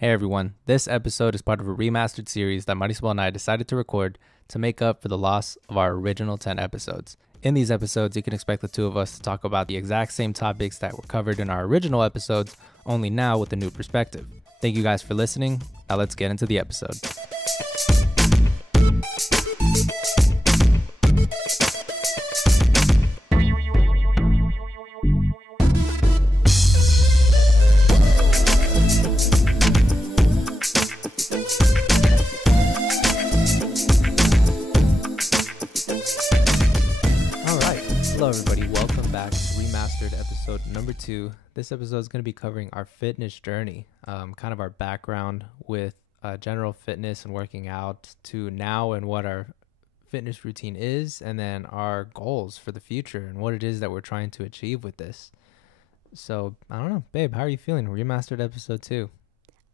Hey everyone, this episode is part of a remastered series that Marisol and I decided to record to make up for the loss of our original 10 episodes. In these episodes, you can expect the two of us to talk about the exact same topics that were covered in our original episodes, only now with a new perspective. Thank you guys for listening. Now let's get into the episode. Hello everybody, welcome back to Remastered episode number 2. This episode is going to be covering our fitness journey, kind of our background with general fitness and working out to now and what our fitness routine is, and then our goals for the future and what it is that we're trying to achieve with this. So, I don't know, babe, how are you feeling? Remastered episode 2.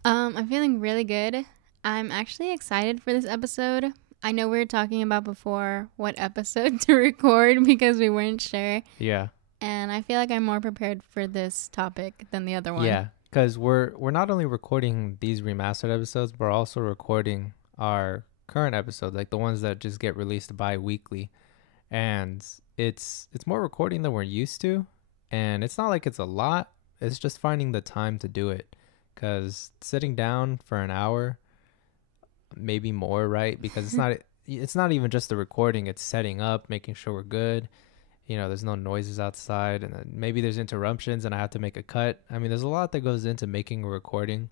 I'm feeling really good. I'm actually excited for this episode. I know we were talking about before what episode to record because we weren't sure. Yeah. And I feel like I'm more prepared for this topic than the other one. Yeah, because we're not only recording these remastered episodes, but we're also recording our current episodes, like the ones that just get released bi-weekly. And it's more recording than we're used to. And it's not like it's a lot. It's just finding the time to do it. Because sitting down for an hour, maybe more, right? Because it's not even just the recording, it's setting up, making sure we're good, there's no noises outside, and then maybe there's interruptions and I have to make a cut. I mean, there's a lot that goes into making a recording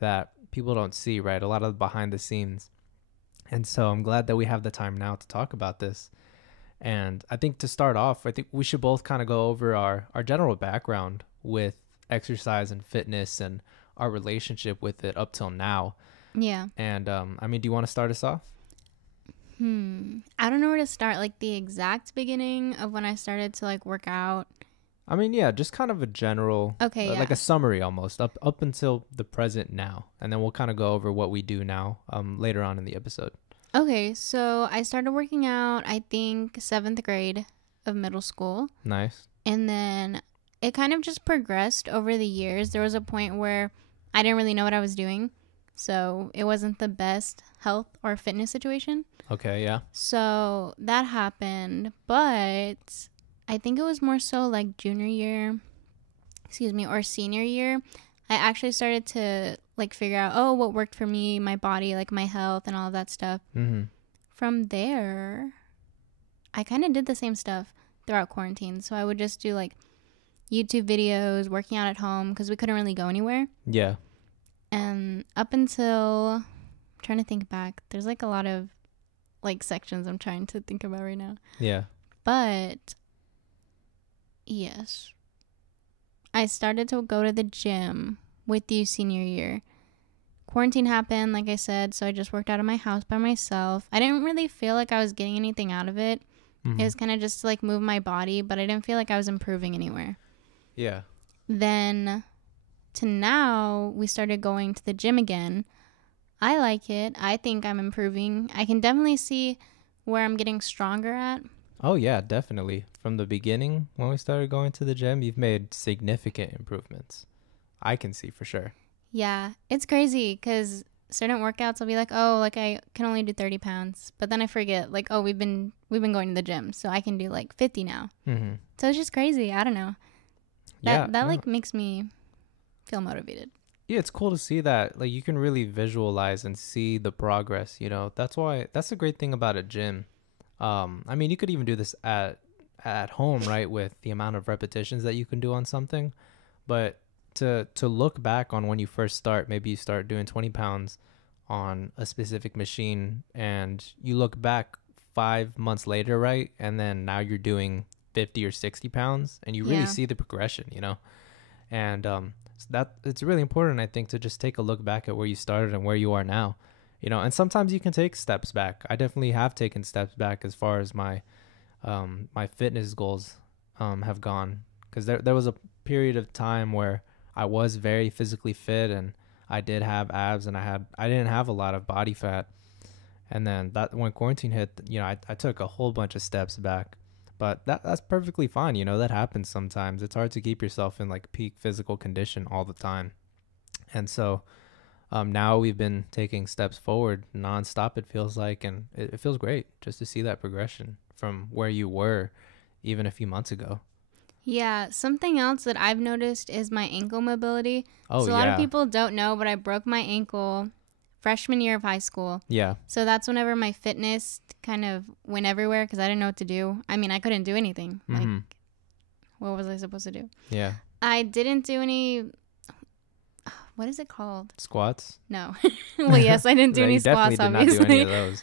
that people don't see, right? A lot of behind the scenes. And so I'm glad that we have the time now to talk about this. And I think to start off, I think we should both kind of go over our general background with exercise and fitness and our relationship with it up till now. Yeah. And do you want to start us off? I don't know where to start, like the exact beginning of when I started to work out. I mean, yeah, just kind of a general, like a summary almost up until the present now. And then we'll kind of go over what we do now later on in the episode. Okay, so I started working out, I think 7th grade of middle school. Nice. And then it kind of just progressed over the years. There was a point where I didn't really know what I was doing. So it wasn't the best health or fitness situation. Okay, yeah. So that happened, but I think it was more so like junior year, or senior year. I actually started to figure out, what worked for me, my body, my health and all of that stuff. Mm-hmm. From there, I kind of did the same stuff throughout quarantine. So I would just do YouTube videos, working out at home because we couldn't really go anywhere. Yeah. And up until, I'm trying to think back, there's a lot of sections I'm trying to think about right now. Yeah. But yes, I started to go to the gym with you senior year. Quarantine happened, like I said, so I just worked out of my house by myself. I didn't really feel like I was getting anything out of it. Mm-hmm. It was kind of just to move my body, but I didn't feel like I was improving anywhere. Yeah. Then to now, we started going to the gym again. I like it. I think I'm improving. I can definitely see where I'm getting stronger at. Oh, yeah, definitely. From the beginning, when we started going to the gym, you've made significant improvements. I can see for sure. Yeah, it's crazy because certain workouts I'll be I can only do 30 pounds. But then I forget, we've been going to the gym, so I can do 50 now. Mm-hmm. So it's just crazy. I don't know. That makes me feel motivated. Yeah, it's cool to see that you can really visualize and see the progress. That's the great thing about a gym. You could even do this at home, right, with the amount of repetitions that you can do on something. But to look back on when you first start, maybe you start doing 20 pounds on a specific machine and you look back 5 months later, right, and then now you're doing 50 or 60 pounds and you really see the progression, and so that it's really important, I think, to just take a look back at where you started and where you are now, and sometimes you can take steps back. I definitely have taken steps back as far as my my fitness goals have gone, because there was a period of time where I was very physically fit and I did have abs and I didn't have a lot of body fat, and then that when quarantine hit, I took a whole bunch of steps back. But that's perfectly fine. That happens sometimes. It's hard to keep yourself in peak physical condition all the time. And so Now we've been taking steps forward nonstop, it feels like, and it feels great just to see that progression from where you were even a few months ago. Yeah, something else that I've noticed is my ankle mobility. Oh, So a lot of yeah. people don't know, but I broke my ankle freshman year of high school. Yeah. So that's whenever my fitness kind of went everywhere because I didn't know what to do. I mean, I couldn't do anything. Like, Mm-hmm. what was I supposed to do? Yeah. I didn't do any. What is it called? Squats. No. Well, yes, I didn't do No, any you definitely squats, did not do any obviously. of those.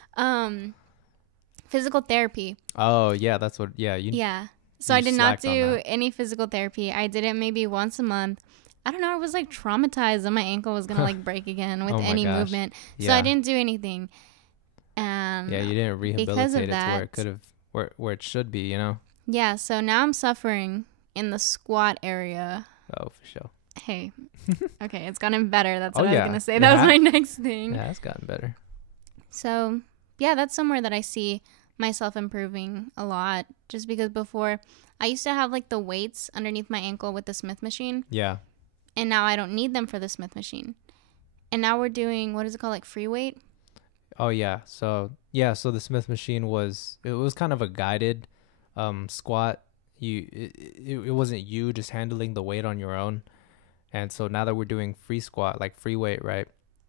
Physical therapy. Oh, yeah, that's what, yeah, Yeah. So you I did not slacked on do that. any physical therapy. I did it maybe once a month. I don't know. I was like traumatized that my ankle was going to like break again with Oh my any gosh. movement. So I Yeah. didn't do anything. Yeah, And you didn't because rehabilitate of it to where it that, could have, where it should be, you know? yeah, so now I'm suffering in the squat area. Oh, for sure. Hey, okay, it's gotten better. That's Oh, what I was yeah. going to say. It That was ha- my next thing. Yeah, it's gotten better. So, yeah, that's somewhere that I see myself improving a lot. Just because before, I used to have like the weights underneath my ankle with the Smith machine. Yeah. And now I don't need them for the Smith machine. And now we're doing, what is it called, like free weight? Oh, yeah. So the Smith machine it was kind of a guided squat. It wasn't you just handling the weight on your own. And so now that we're doing free squat, like free weight, right?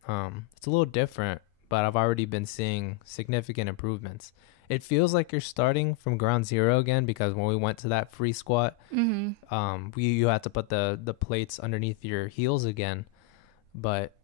It's a little different, but I've already been seeing significant improvements. It feels like you're starting from ground zero again because when we went to that free squat, you had to put the plates underneath your heels again. But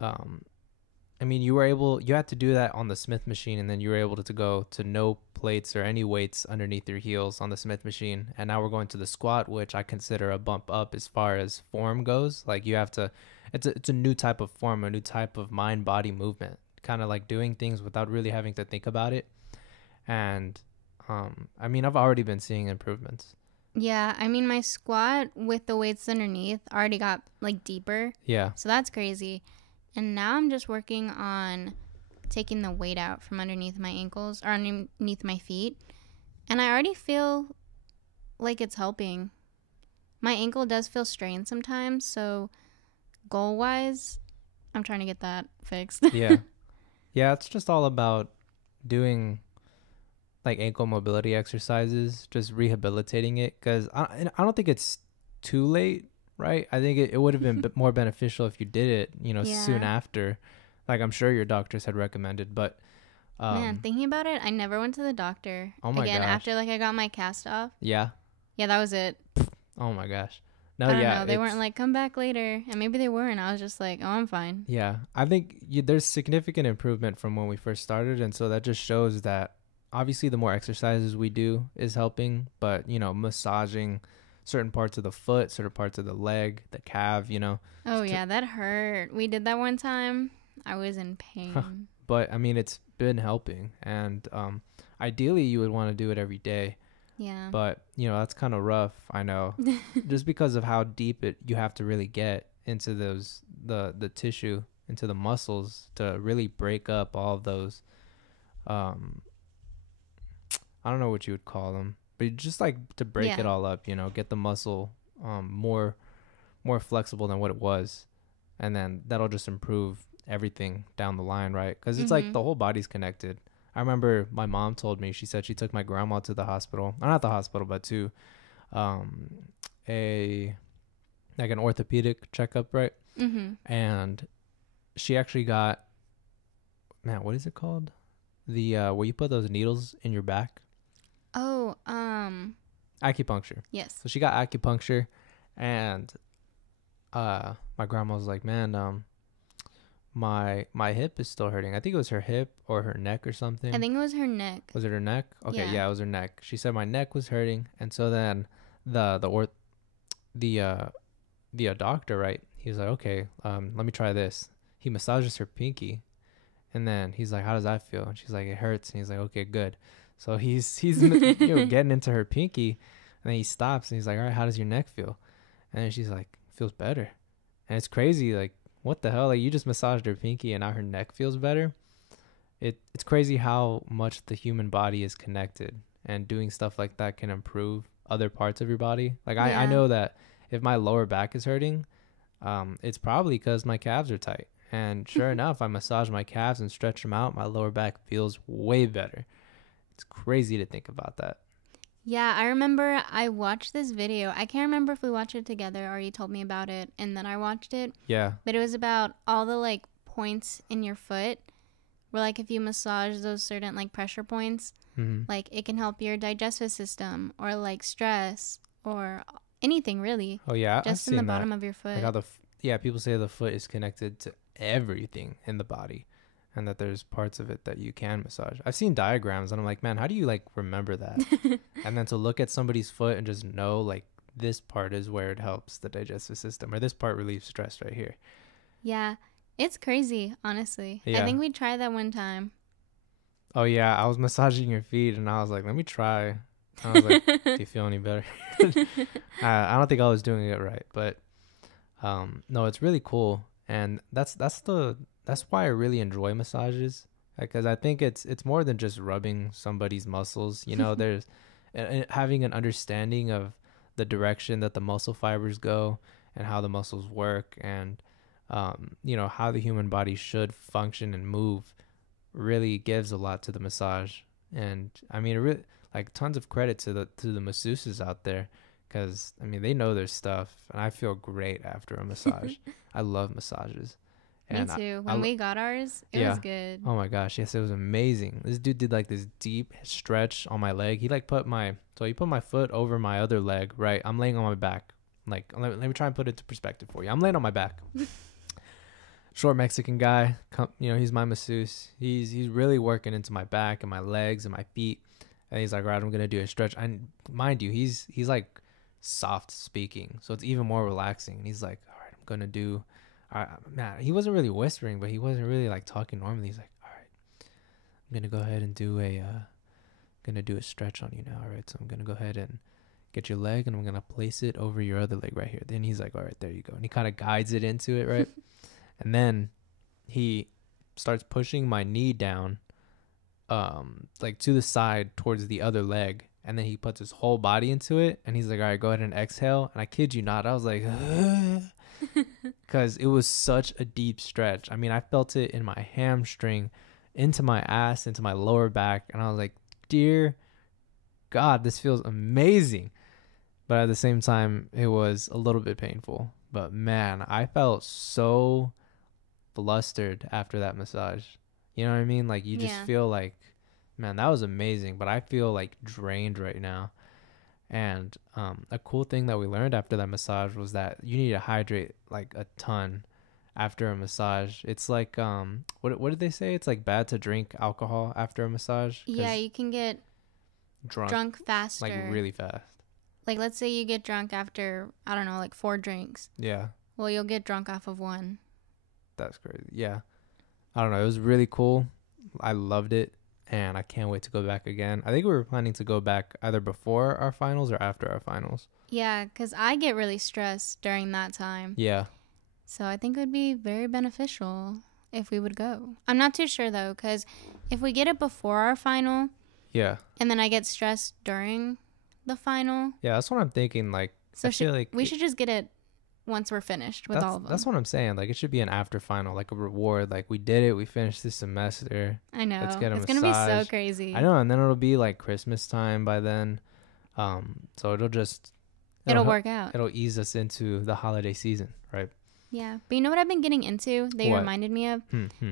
I mean, you had to do that on the Smith machine, and then you were able to go to no plates or any weights underneath your heels on the Smith machine. And now we're going to the squat, which I consider a bump up as far as form goes. Like you have to, it's a new type of form, a new type of mind body movement, kind of like doing things without really having to think about it. And I mean, I've already been seeing improvements. Yeah, I mean, my squat with the weights underneath already got like deeper. Yeah. So that's crazy. And now I'm just working on taking the weight out from underneath my ankles or underneath my feet. And I already feel like it's helping. My ankle does feel strained sometimes. So goal wise, I'm trying to get that fixed. Yeah. Yeah. It's just all about doing like ankle mobility exercises, just rehabilitating it. Because I don't think it's too late, right? I think it would have been more beneficial if you did it, soon Yeah. after. Like I'm sure your doctors had recommended, but Man, thinking about it, I never went to the doctor oh my again gosh. after like I got my cast off. Yeah. Yeah, that was it. Oh my gosh. No, I don't yeah. know. They weren't like, come back later. And maybe they were. And I was just like, oh, I'm fine. Yeah. I think there's significant improvement from when we first started. And so that just shows that obviously the more exercises we do is helping, but, massaging certain parts of the foot, certain parts of the leg, the calf, Oh, yeah, that hurt. We did that one time. I was in pain. But I mean, it's been helping. And ideally, you would want to do it every day. Yeah. But, that's kind of rough, I know, just because of how deep you have to really get into the tissue, into the muscles to really break up all of those, I don't know what you would call them, but just like to break it all up, get the muscle more flexible than what it was. And then that'll just improve everything down the line, right? Because it's like the whole body's connected. I remember my mom told me, she said she took my grandma to the hospital, not the hospital, but to an orthopedic checkup, right? And she actually got, man, what is it called? The where you put those needles in your back. Oh, acupuncture. Yes. So she got acupuncture, and my grandma was like, man, my hip is still hurting. I think it was her hip or her neck or something. I think it was her neck. Was it her neck? Okay, yeah, it was her neck. She said my neck was hurting, and so then the doctor, right? He was like, okay, let me try this. He massages her pinky, and then he's like, how does that feel? And she's like, it hurts. And he's like, okay, good. So he's getting into her pinky, and then he stops and he's like, all right, how does your neck feel? And then she's like, feels better. And it's crazy, like, what the hell? Like, you just massaged her pinky and now her neck feels better. It's crazy how much the human body is connected, and doing stuff like that can improve other parts of your body. Like I know that if my lower back is hurting, it's probably because my calves are tight, And sure enough, I massage my calves and stretch them out. My lower back feels way better. It's crazy to think about that. Yeah, I remember I watched this video. I can't remember if we watched it together or you told me about it and then I watched it. Yeah. But it was about all the like points in your foot where like if you massage those certain like pressure points, like it can help your digestive system or like stress or anything really. Oh yeah, Just I've in the seen bottom that. of your foot. Like how people say the foot is connected to everything in the body, and that there's parts of it that you can massage. I've seen diagrams, and I'm like, man, how do you like remember that? And then to look at somebody's foot and just know like this part is where it helps the digestive system, or this part relieves stress right here. Yeah, it's crazy, honestly. Yeah. I think we tried that one time. Oh yeah, I was massaging your feet, and I was like, let me try. I was like, do you feel any better? I don't think I was doing it right, but no, it's really cool, and that's why I really enjoy massages, because I think it's more than just rubbing somebody's muscles. You know, there's having an understanding of the direction that the muscle fibers go and how the muscles work, and you know, how the human body should function and move really gives a lot to the massage. And I mean, it really, like, tons of credit to the masseuses out there, because I mean, they know their stuff, and I feel great after a massage. I love massages. Me too. When we got ours, it was good. Oh my gosh, yes, it was amazing. This dude did like this deep stretch on my leg. He put my foot over my other leg, right? I'm laying on my back. Like, let me try and put it into perspective for you. I'm laying on my back. Short Mexican guy, you know, he's my masseuse. He's really working into my back and my legs and my feet. And he's like, all right, I'm gonna do a stretch. And mind you, he's like soft speaking, so it's even more relaxing. And he's like, all right, I'm gonna do. Man, he wasn't really whispering, but he wasn't really like talking normally. He's like, all right, I'm gonna go ahead and do a stretch on you now. All right, so I'm gonna go ahead and get your leg, and I'm gonna place it over your other leg right here. Then he's like, all right, there you go. And he kind of guides it into it, right? And then he starts pushing my knee down, like to the side towards the other leg. And then he puts his whole body into it. And he's like, all right, go ahead and exhale. And I kid you not, I was like, because it was such a deep stretch. I mean, I felt it in my hamstring, into my ass, into my lower back. And I was like, dear God, this feels amazing. But at the same time, it was a little bit painful. But man, I felt so flustered after that massage. You know what I mean? Like, you just feel like, man, that was amazing, but I feel like drained right now. And a cool thing that we learned after that massage was that you need to hydrate like a ton after a massage. It's like what did they say? It's like bad to drink alcohol after a massage. Yeah, you can get drunk faster. Like really fast. Like, let's say you get drunk after, I don't know, like 4 drinks. Yeah. Well, you'll get drunk off of 1. That's crazy. Yeah. I don't know. It was really cool. I loved it, and I can't wait to go back again. I think we were planning to go back either before our finals or after our finals. Yeah, because I get really stressed during that time. Yeah. So I think it would be very beneficial if we would go. I'm not too sure, though, because if we get it before our final, yeah, and then I get stressed during the final. Yeah, that's what I'm thinking. Like, so I feel like we should just get it once we're finished with all of them. That's what I'm saying. Like, it should be an after final, like a reward. Like, we did it. We finished this semester. I know. Let's get a it's massage. Gonna be so crazy. I know, and then it'll be like Christmas time by then. So it'll work out. It'll ease us into the holiday season, right? Yeah, but you know what I've been getting into? They reminded me of.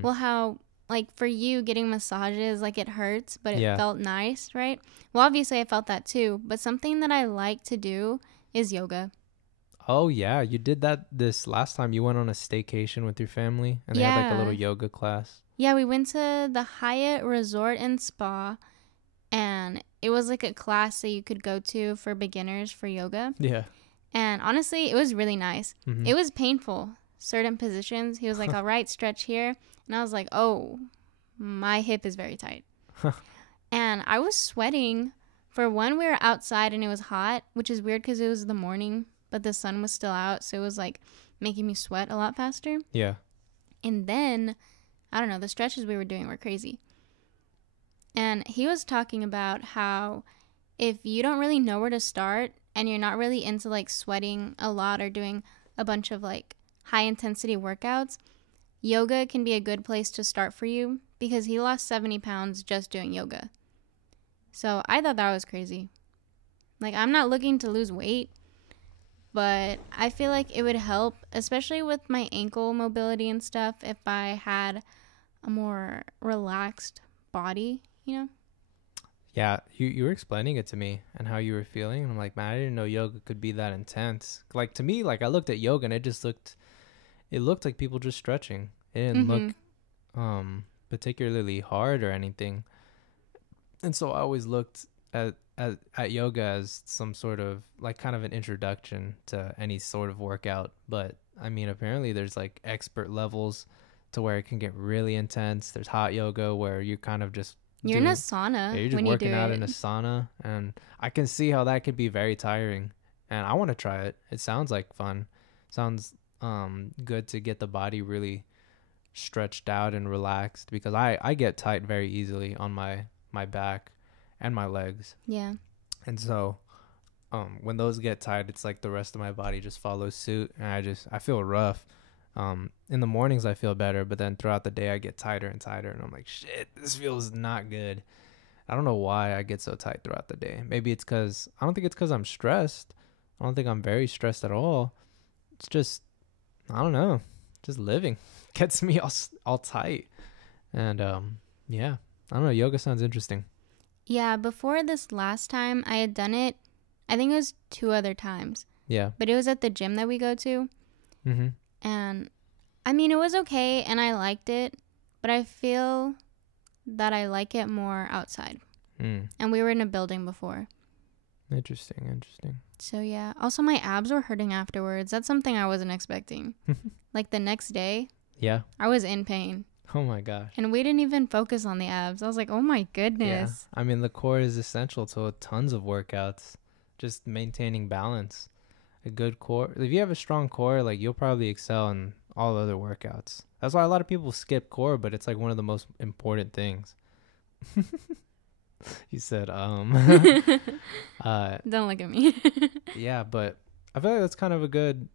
Well, how like for you getting massages, like it hurts, but it felt nice, right? Well, obviously I felt that too, but something that I like to do is yoga. Oh yeah, you did that this last time. You went on a staycation with your family, and they had like a little yoga class. Yeah, we went to the Hyatt Resort and Spa, and it was like a class that you could go to for beginners for yoga. Yeah. And honestly, it was really nice. Mm-hmm. It was painful. Certain positions, he was like, all right, stretch here. And I was like, oh, my hip is very tight. And I was sweating. For one, we were outside and it was hot, which is weird because it was the morning, but the sun was still out. So it was like making me sweat a lot faster. Yeah. And then, I don't know, the stretches we were doing were crazy. And he was talking about how if you don't really know where to start and you're not really into like sweating a lot or doing a bunch of like high intensity workouts, yoga can be a good place to start for you because he lost 70 pounds just doing yoga. So I thought that was crazy. Like, I'm not looking to lose weight, but I feel like it would help, especially with my ankle mobility and stuff, if I had a more relaxed body, you know? Yeah, you were explaining it to me and how you were feeling. And I'm like, man, I didn't know yoga could be that intense. Like, to me, like, I looked at yoga and it looked like people just stretching. It didn't Mm-hmm. look particularly hard or anything. And so I always looked at yoga as some sort of like kind of an introduction to any sort of workout. But I mean, apparently there's like expert levels to where it can get really intense. There's hot yoga where you're kind of just You're in a doing, yeah, sauna you're just when you do working out it. in a sauna, and I can see how that could be very tiring. And I want to try it. It sounds like fun. Sounds good to get the body really stretched out and relaxed because I get tight very easily on my back and my legs. Yeah. And so when those get tight, it's like the rest of my body just follows suit, and I feel rough. In the mornings I feel better, but then throughout the day I get tighter and tighter, and I'm like, shit, this feels not good. I don't know why I get so tight throughout the day. Maybe it's because I don't think it's because I'm stressed. I don't think I'm very stressed at all. It's just, I don't know, just living gets me all tight. And yeah, I don't know. Yoga sounds interesting. Yeah, before this last time, I had done it, I think it was 2 other times, Yeah. but it was at the gym that we go to. Mm-hmm. And I mean, it was okay and I liked it, but I feel that I like it more outside. And we were in a building before. Interesting. So yeah. Also, my abs were hurting afterwards. That's something I wasn't expecting. Like the next day, Yeah. I was in pain. Oh my gosh. And we didn't even focus on the abs. I was like, oh my Yeah. goodness. I mean, the core is essential to tons of workouts. Just maintaining balance. A good core. If you have a strong core, like you'll probably excel in all other workouts. That's why a lot of people skip core, but it's like one of the most important things. You said, Don't look at me. yeah, but I feel like that's kind of a good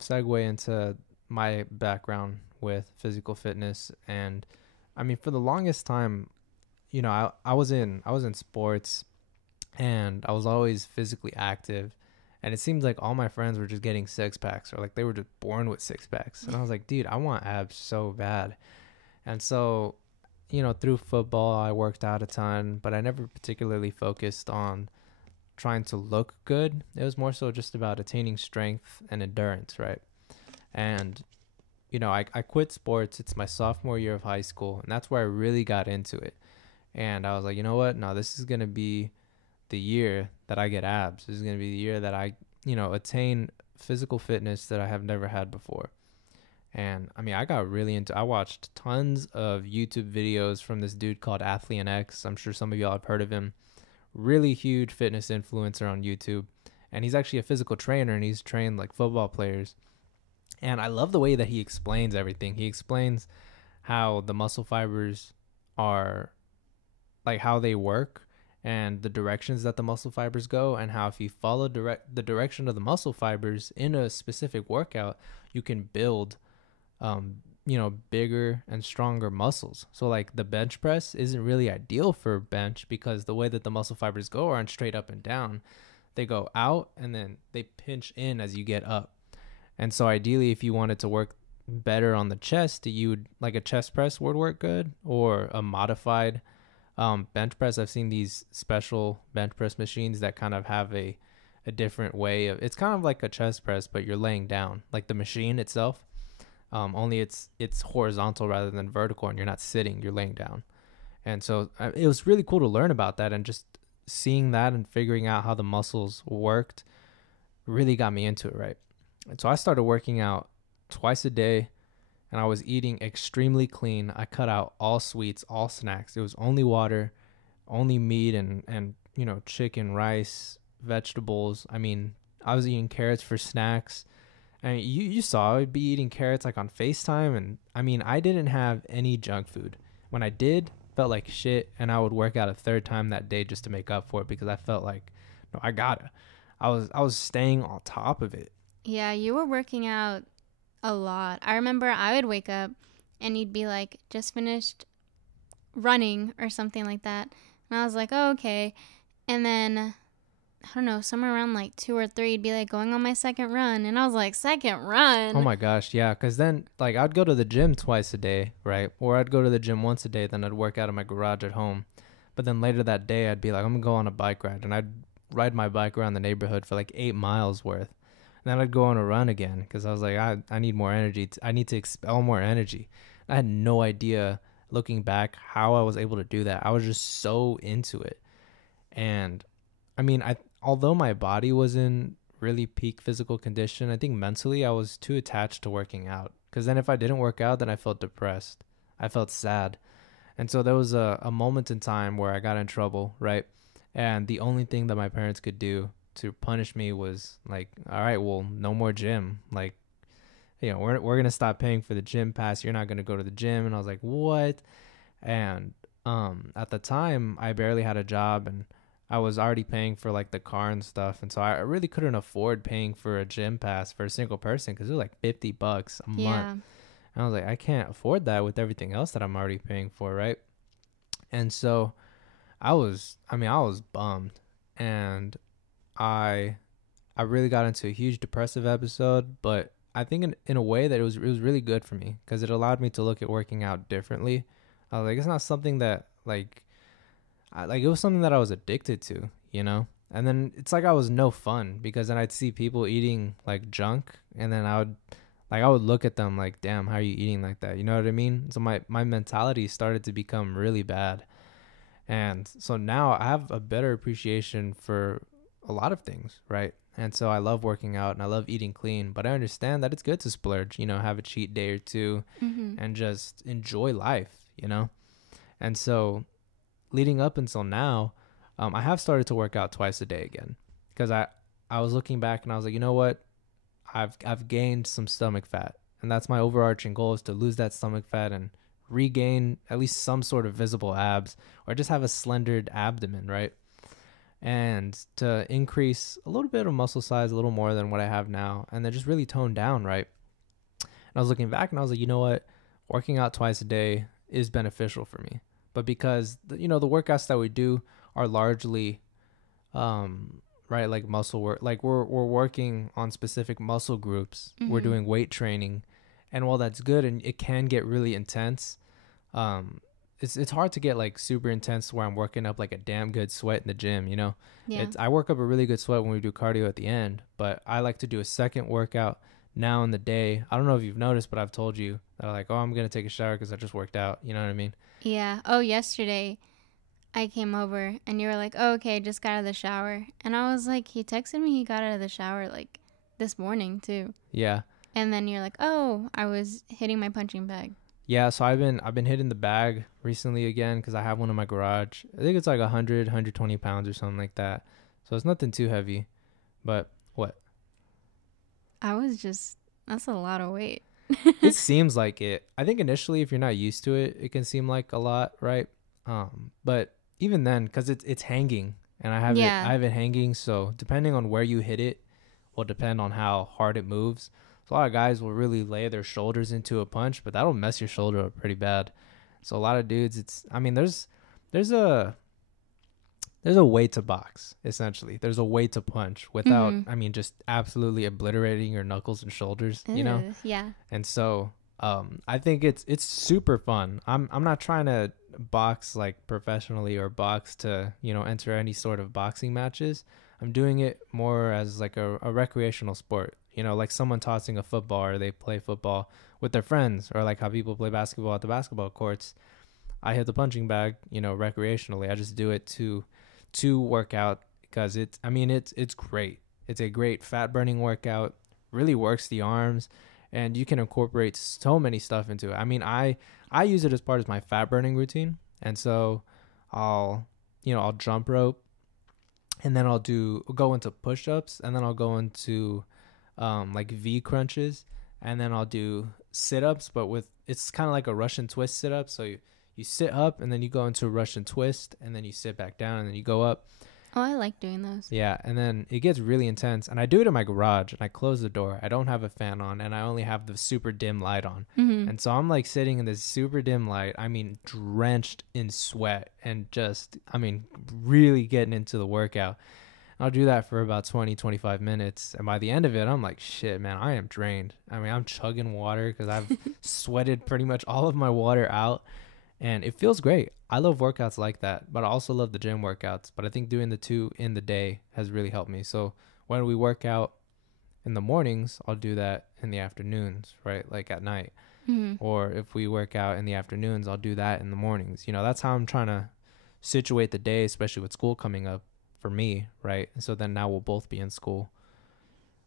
segue into my background with physical fitness. And I mean, for the longest time, you know, I was in sports, and I was always physically active, and it seems like all my friends were just getting six packs, or like they were just born with six packs. And I was like, dude, I want abs so bad. And so, you know, through football, I worked out a ton, but I never particularly focused on trying to look good. It was more so just about attaining strength and endurance, right? And, you know, I quit sports. It's my sophomore year of high school, and that's where I really got into it. And I was like, you know what? No, this is going to be the year that I get abs. This is going to be the year that I, you know, attain physical fitness that I have never had before. And I mean, I watched tons of YouTube videos from this dude called Athlean X. I'm sure some of y'all have heard of him. Really huge fitness influencer on YouTube. And he's actually a physical trainer, and he's trained like football players. And I love the way that he explains everything. He explains how the muscle fibers are, like how they work, and the directions that the muscle fibers go, and how if you follow the direction of the muscle fibers in a specific workout, you can build you know, bigger and stronger muscles. So like the bench press isn't really ideal for bench because the way that the muscle fibers go aren't straight up and down. They go out and then they pinch in as you get up. And so ideally, if you wanted to work better on the chest, you would, like, a chest press would work good, or a modified bench press. I've seen these special bench press machines that kind of have a different way of, it's kind of like a chest press, but you're laying down, like the machine itself. Only it's horizontal rather than vertical, and you're not sitting, you're laying down. And so it was really cool to learn about that, and just seeing that and figuring out how the muscles worked really got me into it, right? And so I started working out twice a day, and I was eating extremely clean. I cut out all sweets, all snacks. It was only water, only meat, and you know, chicken, rice, vegetables. I mean, I was eating carrots for snacks. I mean, you saw I'd be eating carrots like on FaceTime, and I mean, I didn't have any junk food. When I did, felt like shit, and I would work out a third time that day just to make up for it, because I felt like, no, I was staying on top of it. Yeah, you were working out A lot. I remember I would wake up and you'd be like, just finished running or something like that. And I was like, oh, okay. And then, I don't know, somewhere around like 2 or 3, you'd be like, going on my second run. And I was like, second Oh run? my gosh, yeah. Because then, like, I'd go to the gym twice a day, right? Or I'd go to the gym once a day, then I'd work out in my garage at home. But then later that day, I'd be like, I'm gonna go on a bike ride, and I'd ride my bike around the neighborhood for like 8 miles worth. And then I'd go on a run again because I was like, I need more energy. I need to expel more energy. I had no idea, looking back, how I was able to do that. I was just so into it. And I mean, although my body was in really peak physical condition, I think mentally I was too attached to working out. Because then if I didn't work out, then I felt depressed. I felt sad. And so there was a moment in time where I got in trouble, right? And the only thing that my parents could do to punish me was like, all right, well, no more gym. Like, we're gonna stop paying for the gym pass. You're not gonna go to the gym. And I was like, what? And at the time, I barely had a job, and I was already paying for like the car and stuff. And so I really couldn't afford paying for a gym pass for a single person because it was like $50 a month. Yeah. And I was like, I can't afford that with everything else that I'm already paying for, right? And so I was bummed, and I I really got into a huge depressive episode, but I think in a way that it was really good for me because it allowed me to look at working out differently. I was like, it's not something that it was something that I was addicted to, you know? And then it's like I was no fun because then I'd see people eating like junk, and then I would look at them like, damn, how are you eating like that? You know what I mean? So my mentality started to become really bad. And so now I have a better appreciation for a lot of things, right? And so I love working out and I love eating clean, but I understand that it's good to splurge, have a cheat day or two Mm-hmm. and just enjoy life. And so leading up until now, I have started to work out twice a day again because I was looking back and I was like, you know what? I've gained some stomach fat, and that's my overarching goal, is to lose that stomach fat and regain at least some sort of visible abs, or just have a slendered abdomen, right? And to increase a little bit of muscle size, a little more than what I have now, and then just really tone down, right? And I was looking back and I was like, you know what? Working out twice a day is beneficial for me. But because the workouts that we do are largely right, like muscle work, like we're working on specific muscle groups. We're Mm-hmm. doing weight training, and while that's good and it can get really intense, um it's hard to get like super intense where I'm working up like a damn good sweat in the gym. Yeah. It's I work up a really good sweat when we do cardio at the end, but I like to do a second workout now in the day. I don't know if you've noticed, but I've told you that, like, oh, I'm gonna take a shower because I just worked out. You know what I mean? Yeah. Oh, yesterday I came over and you were like, oh, okay, just got out of the shower. And I was like, he texted me he got out of the shower like this morning too. Yeah. And then you're like, oh, I was hitting my punching bag. Yeah, so I've been hitting the bag recently again because I have one in my garage. I think it's like 120 pounds or something like that. So it's nothing too heavy. But what? That's a lot of weight. It seems like it. I think initially, if you're not used to it, it can seem like a lot, right? But even then, because it's hanging, and Yeah. I have it hanging. So depending on where you hit it, will depend on how hard it moves. So a lot of guys will really lay their shoulders into a punch, but that'll mess your shoulder up pretty bad. So a lot of dudes, there's a there's a way to box, essentially. There's a way to punch without, Mm-hmm. just absolutely obliterating your knuckles and shoulders. Yeah. And so I think it's super fun. I'm not trying to box like professionally or box to, enter any sort of boxing matches. I'm doing it more as like a recreational sport, like someone tossing a football, or they play football with their friends, or like how people play basketball at the basketball courts. I hit the punching bag, recreationally. I just do it to work out because it's great. It's a great fat burning workout. Really works the arms, and you can incorporate so many stuff into it. I use it as part of my fat burning routine, and so I'll jump rope, and then I'll go into push-ups, and then I'll go into like V crunches, and then I'll do sit-ups, but it's kind of like a Russian twist sit-up. So you sit up, and then you go into a Russian twist, and then you sit back down, and then you go up. Oh, I like doing those. Yeah, and then it gets really intense. And I do it in my garage, and I close the door. I don't have a fan on, and I only have the super dim light on. Mm-hmm. And so I'm like sitting in this super dim light, I mean, drenched in sweat and just, I mean, really getting into the workout. I'll do that for about 20, 25 minutes. And by the end of it, I'm like, shit, man, I am drained. I mean, I'm chugging water because I've sweated pretty much all of my water out. And it feels great. I love workouts like that, but I also love the gym workouts. But I think doing the two in the day has really helped me. So when we work out in the mornings, I'll do that in the afternoons, right? Like at night. Mm-hmm. Or if we work out in the afternoons, I'll do that in the mornings. You know, that's how I'm trying to situate the day, especially with school coming up for me, right? And so then now we'll both be in school.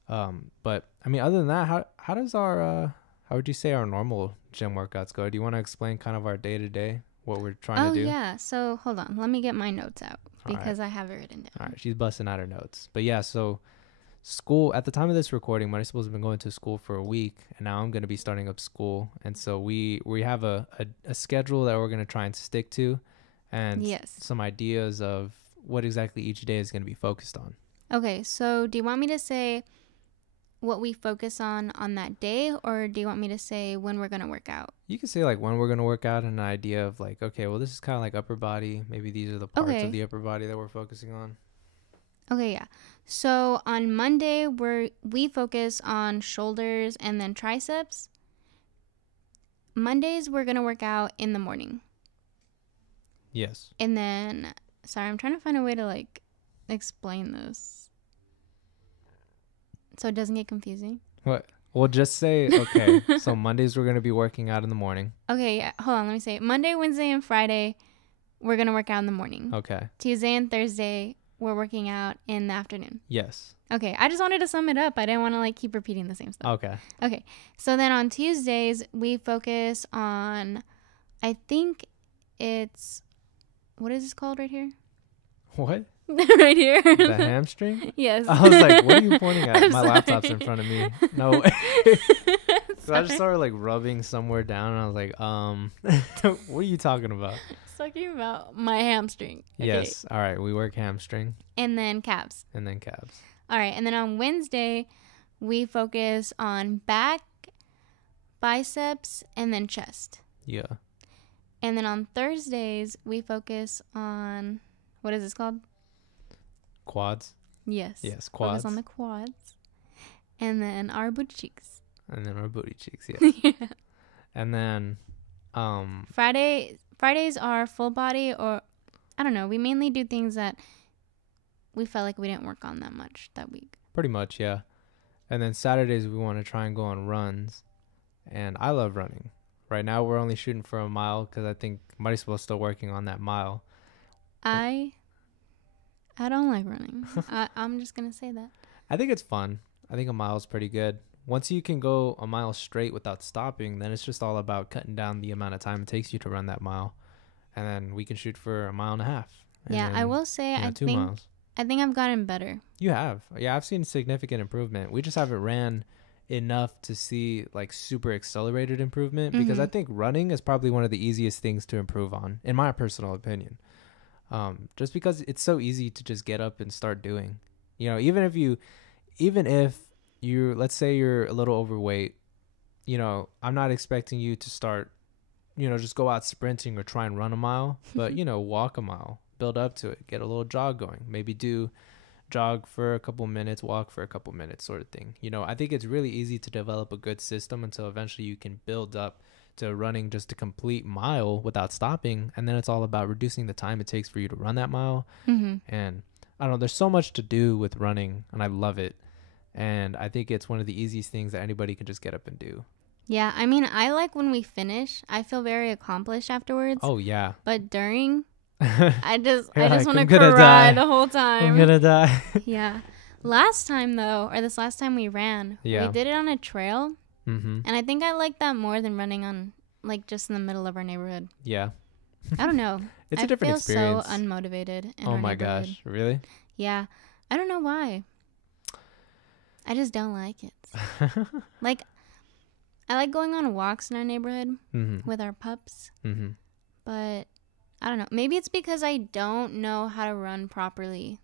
But I mean, other than that, how does our how would you say our normal gym workouts go? Do you want to explain kind of our day to day, what we're trying to do? Oh yeah. So hold on, let me get my notes out All because I have it written down. All right, she's busting out her notes. But yeah, so school at the time of this recording, Marisol has been going to school for a week, and now I'm going to be starting up school, and so we have a schedule that we're going to try and stick to, and Yes. some ideas of what exactly each day is going to be focused on. Okay, so do you want me to say what we focus on that day, or do you want me to say when we're going to work out? You can say like when we're going to work out, and an idea of like, okay, well, this is kind of like upper body. Maybe these are the parts of the upper body that we're focusing on. Okay, yeah. So on Monday, we focus on shoulders and then triceps. Mondays, we're going to work out in the morning. Yes. And then, sorry, I'm trying to find a way to like explain this so it doesn't get confusing. What? Well, just say, okay, so Mondays we're going to be working out in the morning. Okay, yeah. Hold on, let me say it. Monday, Wednesday, and Friday, we're going to work out in the morning. Okay. Tuesday and Thursday, we're working out in the afternoon. Yes. Okay, I just wanted to sum it up. I didn't want to like keep repeating the same stuff. Okay, so then on Tuesdays, we focus on, I think it's, what is this called right here? What? Right here. The hamstring? Yes. I was like, what are you pointing at? I'm My sorry. laptop's in front of me. No way. So I just started like rubbing somewhere down, and I was like, what are you talking about? Talking about my hamstring. Okay. Yes. All right. We work hamstring. And then calves. And then calves. All right. And then on Wednesday, we focus on back, biceps, and then chest. Yeah. And then on Thursdays, we focus on, what is this called? Quads. Yes. Yes. Quads. Focus on the quads. And then our booty cheeks. And then our booty cheeks. Yeah. Yeah. And then, Fridays are full body, or I don't know. We mainly do things that we felt like we didn't work on that much that week. pretty much. Yeah. And then Saturdays we want to try and go on runs. And I love running. Right now we're only shooting for a mile because I think Marisol still working on that mile. I don't like running. I'm just going to say that. I think it's fun. I think a mile is pretty good. Once you can go a mile straight without stopping, then it's just all about cutting down the amount of time it takes you to run that mile. And then we can shoot for a mile and a half. Yeah, then, I will say, I 2 think miles. I've gotten better. You have. Yeah, I've seen significant improvement. We just haven't ran enough to see like super accelerated improvement because I think running is probably one of the easiest things to improve on, in my personal opinion. Just because it's so easy to just get up and start doing. You know, even if you, let's say you're a little overweight, you know, I'm not expecting you to start, you know, just go out sprinting or try and run a mile, but, you know, walk a mile, build up to it, get a little jog going, maybe do jog for a couple minutes, walk for a couple minutes sort of thing. You know, I think it's really easy to develop a good system until eventually you can build up to running just a complete mile without stopping. And then it's all about reducing the time it takes for you to run that mile. And I don't know, there's so much to do with running and I love it. And I think it's one of the easiest things that anybody can just get up and do. Yeah, I mean, I like when we finish. I feel very accomplished afterwards. Oh, yeah. But during, I just want to gonna cry die. the whole time. I'm gonna die. Yeah. Last time, though, or this last time we ran, we did it on a trail. And I think I like that more than running on, like, just in the middle of our neighborhood. Yeah. I don't know. It's a different experience. I feel so unmotivated in Oh, our my neighborhood. gosh. Really? Yeah. I don't know why. I just don't like it. Like, I like going on walks in our neighborhood with our pups. But I don't know. Maybe it's because I don't know how to run properly.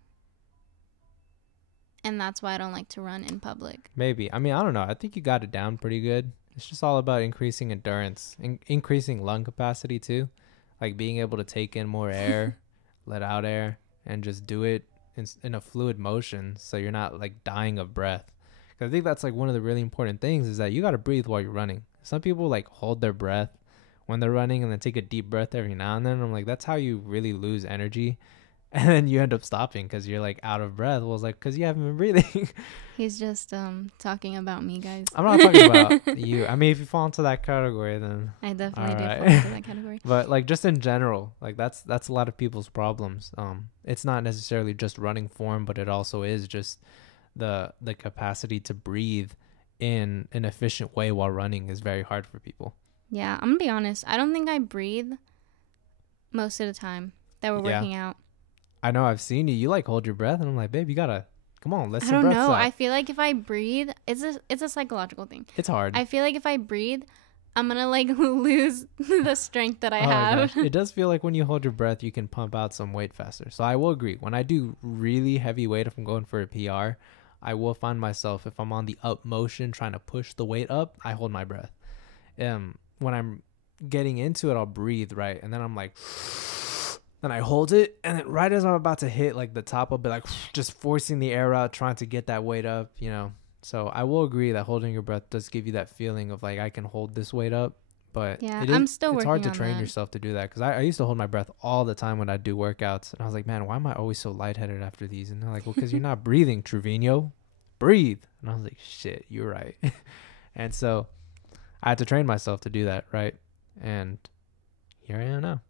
and that's why I don't like to run in public. Maybe. I mean, I don't know. I think you got it down pretty good. It's just all about increasing endurance, increasing lung capacity too, like being able to take in more air, let out air, and just do it in a fluid motion, so you're not like dying of breath. 'Cause I think that's like one of the really important things is that you got to breathe while you're running. Some people like hold their breath when they're running and then take a deep breath every now and then. I'm like, that's how you really lose energy. And then you end up stopping because you're like out of breath. Well, it's like, because you haven't been breathing. He's just talking about me, guys. I'm not talking about you. I mean, if you fall into that category, then I definitely all did right. fall into that category. But like just in general, like that's a lot of people's problems. It's not necessarily just running form, but it also is just the capacity to breathe in an efficient way while running is very hard for people. Yeah, I'm gonna be honest. I don't think I breathe most of the time that we're working out. I know, I've seen you. You like hold your breath, and I'm like, babe, you gotta come on. Let's. I don't know. I feel like if I breathe, it's a psychological thing. It's hard. I feel like if I breathe, I'm gonna like lose the strength that I have. It does feel like when you hold your breath, you can pump out some weight faster. So I will agree. When I do really heavy weight, if I'm going for a PR, I will find myself, if I'm on the up motion trying to push the weight up, I hold my breath. When I'm getting into it, I'll breathe, right? And then I'm like, then I hold it. And then right as I'm about to hit like the top, I'll be like, just forcing the air out, trying to get that weight up, you know? So I will agree that holding your breath does give you that feeling of like, I can hold this weight up. But yeah, I'm still working on that. It's hard to train yourself to do that. Because I used to hold my breath all the time when I do workouts. And I was like, man, why am I always so lightheaded after these? And they're like, well, because you're not breathing, Trevino. Breathe. And I was like, shit, you're right. And so I had to train myself to do that, right? And here I am now.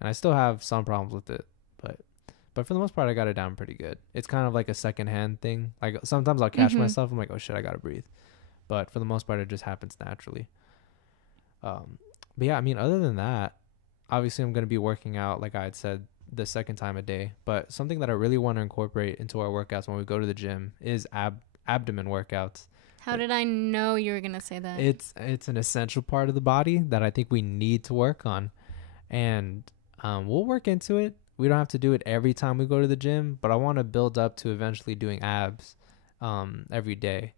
And I still have some problems with it. But for the most part, I got it down pretty good. It's kind of like a secondhand thing. Like sometimes I'll catch myself. I'm like, oh shit, I got to breathe. But for the most part, it just happens naturally. But yeah, I mean, other than that, obviously I'm going to be working out, like I had said, the second time a day. But something that I really want to incorporate into our workouts when we go to the gym is abdomen workouts. How did I know you were going to say that? It's an essential part of the body that I think we need to work on. And we'll work into it. We don't have to do it every time we go to the gym, but I want to build up to eventually doing abs every day.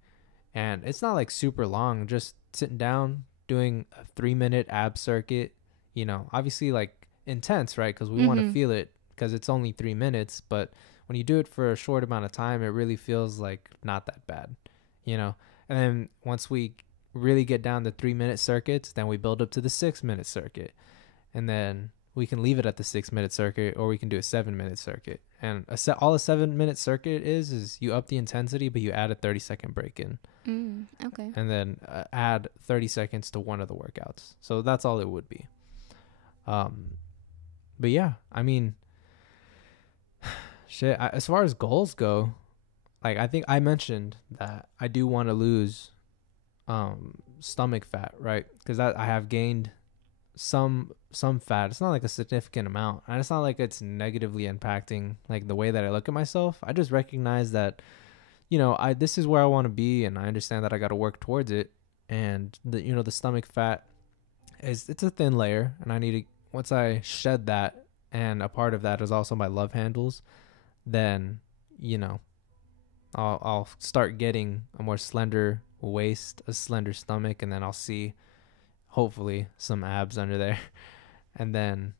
And it's not like super long, just sitting down, doing a 3-minute ab circuit, you know, obviously like intense, right? Because we want to feel it because it's only 3 minutes. But when you do it for a short amount of time, it really feels like not that bad, you know? And then once we really get down to 3-minute circuits, then we build up to the 6-minute circuit. And then we can leave it at the 6-minute circuit, or we can do a 7-minute circuit. And all a 7-minute circuit is you up the intensity, but you add a 30-second break in. Okay. And then add 30 seconds to one of the workouts. So that's all it would be. But yeah, I mean, shit, as far as goals go, like I think I mentioned that I do want to lose stomach fat, right? Because I have gained some fat. It's not like a significant amount, and it's not like it's negatively impacting like the way that I look at myself. I just recognize that, you know, this is where I want to be, and I understand that I got to work towards it. And the stomach fat it's a thin layer, and I need to, once I shed that, and a part of that is also my love handles, then I'll start getting a more slender waist, a slender stomach, and then I'll see hopefully some abs under there. And then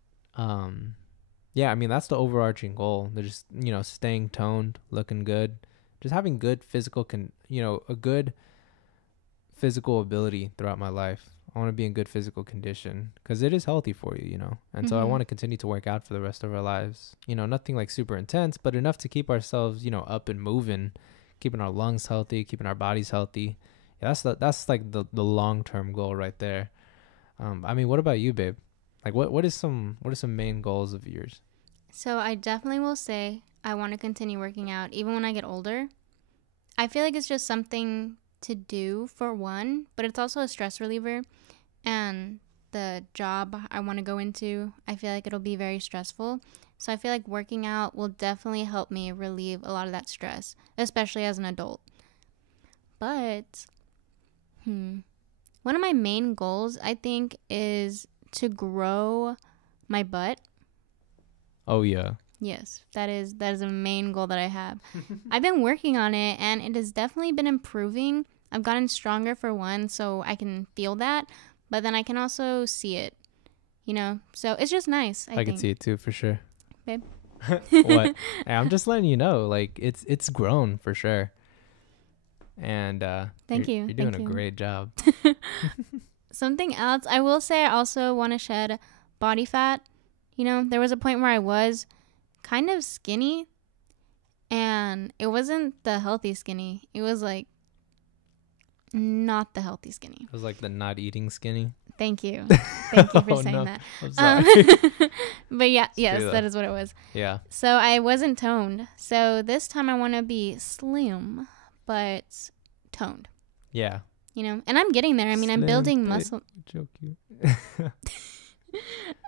yeah, I mean, that's the overarching goal. They're just, staying toned, looking good, just having good physical a good physical ability throughout my life. I want to be in good physical condition because it is healthy for you, and so I want to continue to work out for the rest of our lives. Nothing like super intense, but enough to keep ourselves up and moving, keeping our lungs healthy, keeping our bodies healthy. Yeah, that's like the long-term goal right there. I mean, what about you, babe? Like what are some main goals of yours? So I definitely will say I want to continue working out even when I get older. I feel like it's just something to do for one, but it's also a stress reliever. And the job I want to go into, I feel like it'll be very stressful. So I feel like working out will definitely help me relieve a lot of that stress, especially as an adult. But one of my main goals, I think, is to grow my butt. Oh yeah. Yes, that is a main goal that I have. I've been working on it, and it has definitely been improving. I've gotten stronger for one, so I can feel that, but then I can also see it, So it's just nice, I can think. see it too, for sure. Babe. What? Hey, I'm just letting you know, like, it's grown for sure. And Thank you. You're doing a great job. Something else, I will say I also want to shed body fat. There was a point where I was kind of skinny, and it wasn't the healthy skinny. It was like not the healthy skinny. It was like the not eating skinny. Thank you. Thank you for saying that. I'm sorry. But yes, that is what it was. Yeah. So I wasn't toned. So this time I want to be slim, but toned. Yeah. And I'm getting there. I mean, I'm building muscle. Joke you.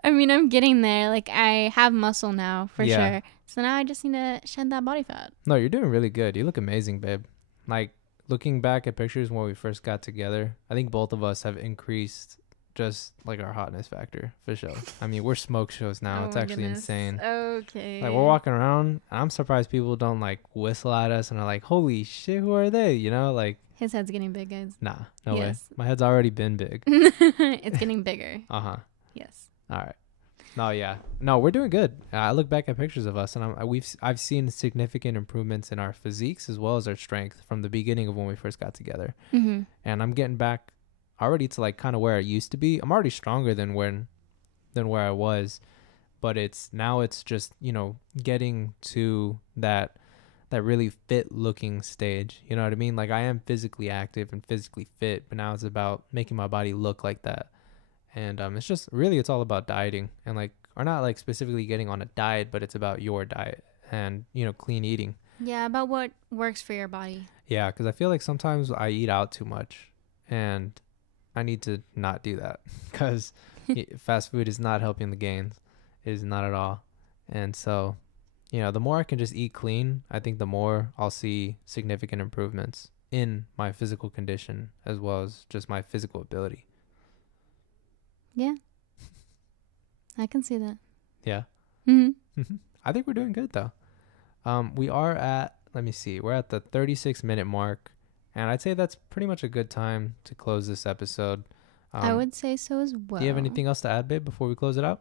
I mean, I'm getting there. Like, I have muscle now, for sure. So now I just need to shed that body fat. No, you're doing really good. You look amazing, babe. Like, looking back at pictures when we first got together, I think both of us have increased just, like, our hotness factor, for sure. I mean, we're smoke shows now. It's actually insane. Okay. Like, we're walking around, and I'm surprised people don't, like, whistle at us and are like, holy shit, who are they? Like... His head's getting big, guys. Nah, no way. My head's already been big. It's getting bigger. Uh-huh. Yes. All right. No, yeah. No, we're doing good. I look back at pictures of us, and I've seen significant improvements in our physiques as well as our strength from the beginning of when we first got together. Mm-hmm. And I'm getting back already to like kind of where I used to be. I'm already stronger than where I was, but it's just, getting to that really fit looking stage. You know what I mean? Like, I am physically active and physically fit, but now it's about making my body look like that. And it's just really, it's all about dieting and or not like specifically getting on a diet, but it's about your diet and, clean eating. Yeah, about what works for your body. Yeah, because I feel like sometimes I eat out too much and I need to not do that because fast food is not helping the gains. It is not at all. And so, the more I can just eat clean, I think the more I'll see significant improvements in my physical condition as well as just my physical ability. Yeah. I can see that. Yeah. Mm-hmm. I think we're doing good though. We are at, let me see, we're at the 36-minute mark, and I'd say that's pretty much a good time to close this episode. I would say so as well. Do you have anything else to add, babe, before we close it out?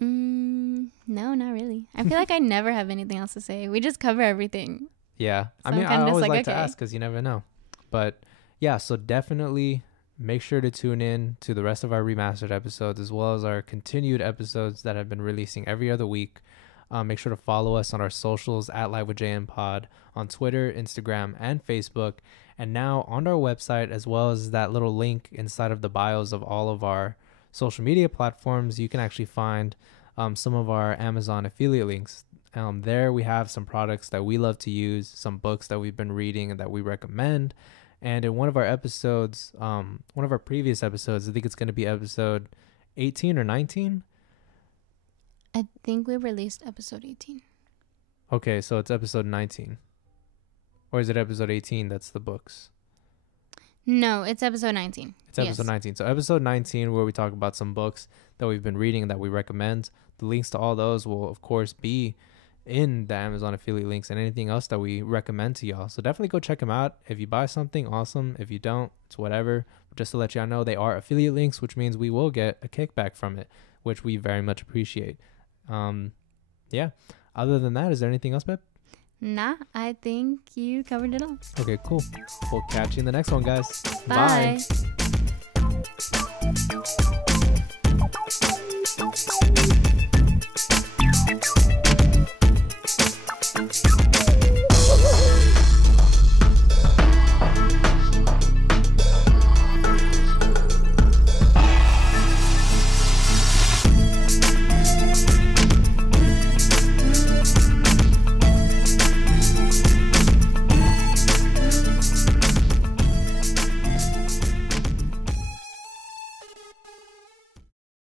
No, not really. I feel like I never have anything else to say. We just cover everything. Yeah. So I mean, I always like to ask because you never know. But yeah, so definitely make sure to tune in to the rest of our remastered episodes as well as our continued episodes that have been releasing every other week. Make sure to follow us on our socials at livewithjm pod on Twitter, Instagram, and Facebook. And now on our website, as well as that little link inside of the bios of all of our social media platforms, you can actually find some of our Amazon affiliate links. There we have some products that we love to use, some books that we've been reading and that we recommend. And in one of our episodes, one of our previous episodes, I think it's going to be episode 18 or 19. I think we released episode 18. Okay, so it's episode 19. Or is it episode 18 that's the books? No, it's episode 19. It's episode 19. So episode 19, where we talk about some books that we've been reading and that we recommend. The links to all those will, of course, be in the Amazon affiliate links and anything else that we recommend to y'all. So definitely go check them out. If you buy something, awesome. If you don't, it's whatever. Just to let y'all know, they are affiliate links, which means we will get a kickback from it, which we very much appreciate. Yeah. Other than that, is there anything else, babe? Nah, I think you covered it all. Okay, cool. We'll catch you in the next one, guys. Bye. Bye.